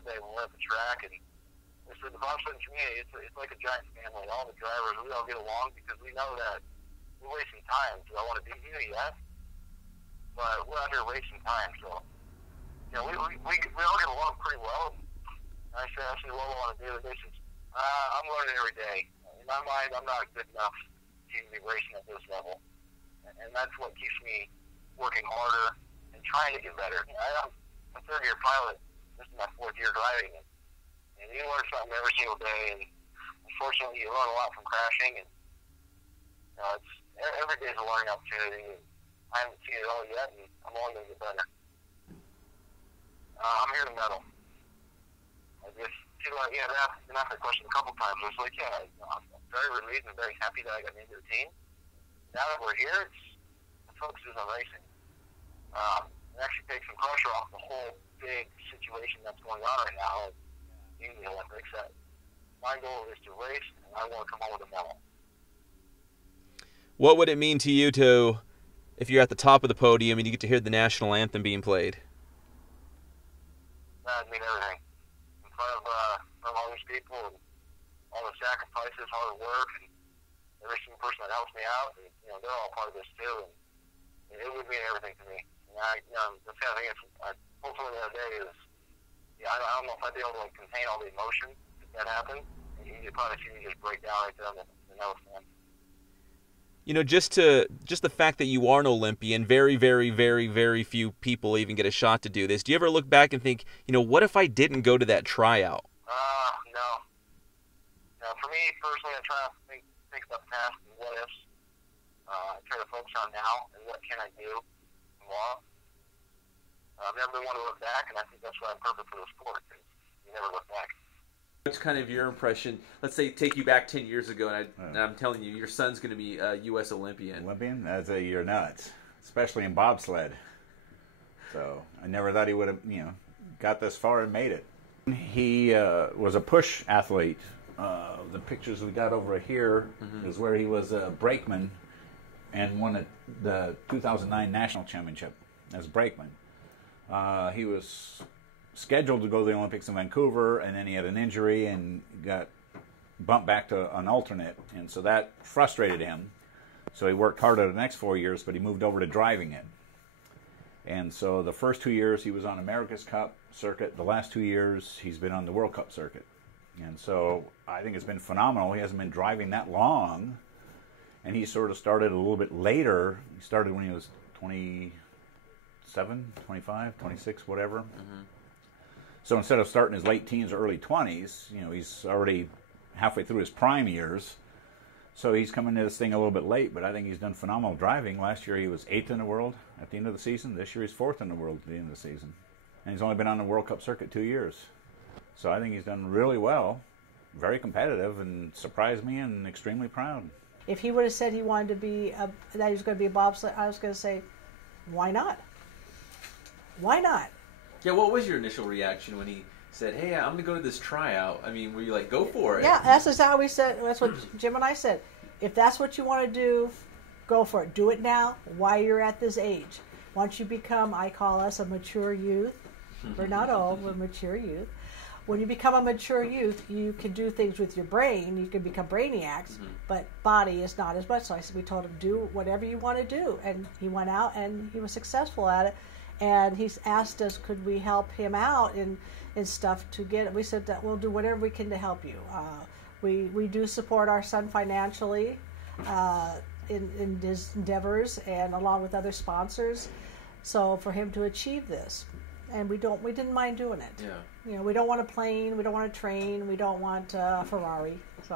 single day when we're at the track. And for the bobsledding community, it's like a giant family. All the drivers, we all get along because we know that we're wasting time. Do I want to beat you? Yes. But we're out here wasting time. So, we all get along pretty well. I say well on a daily basis. I'm learning every day. In my mind, I'm not good enough to be racing at this level. And that's what keeps me working harder and trying to get better. I'm a third-year pilot. This is my fourth year driving. And you learn something every single day. And unfortunately, you learn a lot from crashing. And it's every day is a learning opportunity. And I haven't seen it all yet, and I'm only going to get better. I'm here to medal. I just people been asked that question a couple times. I was like, I'm very relieved and very happy that I got into the team. Now that we're here, the focus is on racing. It actually takes some pressure off the whole big situation that's going on right now in the Olympics. My goal is to race, and I want to come home with a medal. What would it mean to you if you're at the top of the podium and you get to hear the national anthem being played? That would mean everything. In front of all these people and all the sacrifices, hard work, and every single person that helps me out, and, they're all part of this too. And it would mean everything to me. And the kind of thing hopefully the other day is, I don't know if I'd be able to contain all the emotion if that happened. And you probably see me just break down right there on the nose, man. Just the fact that you are an Olympian, very, very, very, very few people even get a shot to do this. Do you ever look back and think, what if I didn't go to that tryout? No. For me personally, I try to think about the past and what ifs. I try to focus on now and what can I do tomorrow. I've never been one to look back, and I think that's why I'm perfect for the sport. You never look back. What's kind of your impression? Let's say take you back 10 years ago, and I'm telling you, your son's going to be a U.S. Olympian. Olympian? You're nuts, especially in bobsled. So I never thought he would have, got this far and made it. He was a push athlete. The pictures we got over here is where he was a brakeman and won the 2009 national championship as brakeman. He was scheduled to go to the Olympics in Vancouver, and then he had an injury and got bumped back to an alternate, and so that frustrated him. So he worked harder the next 4 years, but he moved over to driving it. And so the first 2 years he was on America's Cup circuit. The last 2 years he's been on the World Cup circuit. And so I think it's been phenomenal. He hasn't been driving that long, and he sort of started a little bit later. He started when he was 27, 25, 26, whatever. So instead of starting his late teens or early 20s, he's already halfway through his prime years. So he's come into this thing a little bit late, but I think he's done phenomenal driving. Last year he was 8th in the world at the end of the season. This year he's 4th in the world at the end of the season. And he's only been on the World Cup circuit 2 years. So I think he's done really well, very competitive, and surprised me and extremely proud. If he would have said he wanted to be, that he was going to be a bobsled, I was going to say, why not? Why not? Yeah, what was your initial reaction when he said, hey, I'm going to go to this tryout? I mean, were you like, go for it? Yeah, that's how we said, that's what Jim and I said. If that's what you want to do, go for it. Do it now while you're at this age. Once you become, I call us a mature youth. We're not old, we're mature youth. When you become a mature youth, you can do things with your brain. You can become brainiacs, but body is not as much. So we told him, do whatever you want to do. And he went out and he was successful at it. And he's asked us, could we help him out in stuff to get it. We said that we'll do whatever we can to help you. We do support our son financially in his endeavors and along with other sponsors. So for him to achieve this, and we didn't mind doing it. Yeah. We don't want a plane, we don't want a train, we don't want a Ferrari. So.